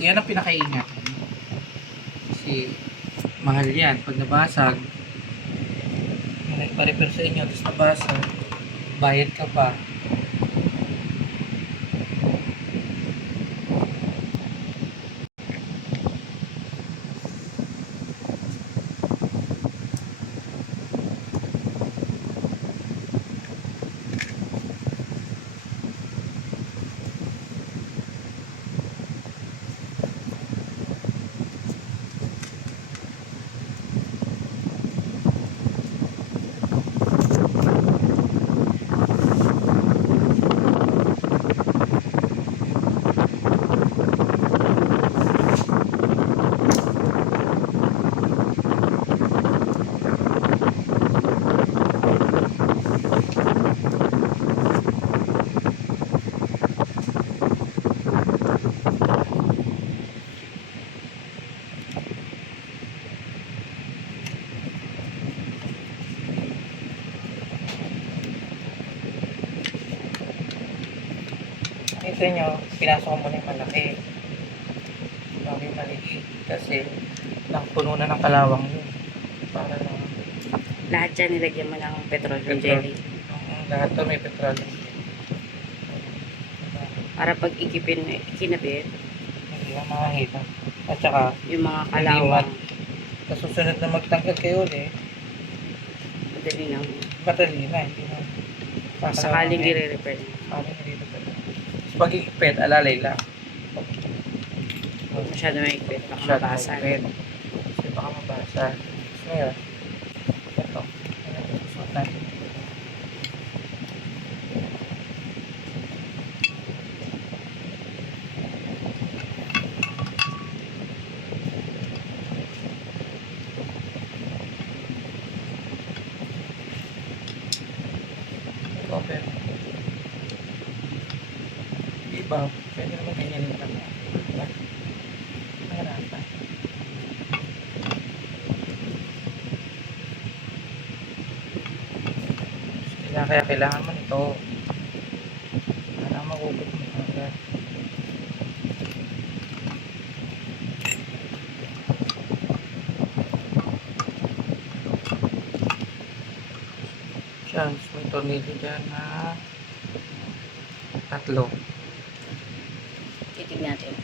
yan ang pinakaingatan. Kasi mahal yan. Pag nabasag, may nagpa-repair sa inyo, tapos nabasag, bayad ka pa. Ito nyo, pinasok mo na yung malaki. Bago yung maliit. Kasi, puno na ng kalawang yun. Para lang. Lahat dyan nilagyan mo ng petroleum jelly. Lahat to may petroleum. Para pag kinabit, Hindi lang makahita. At saka, yung mga kalawang, sa susunod na magtanggal kayo ulit, madali lang. madali na. Hindi na. Sakaling i-repair. Sakaling i-repair. So, pag ikipit, alalay lang. Huwag masyado maigpit, baka Masyado mabasa. maigpit. Kasi baka mabasa. So, ngayon, ito. Suot natin. Open. Iba, pwede naman ganyan lang. Diba? Mahirapan. Kaya kailangan mo nito. Para makugot mo agad. Chance, may tornilyo dyan na 3. Titignan natin.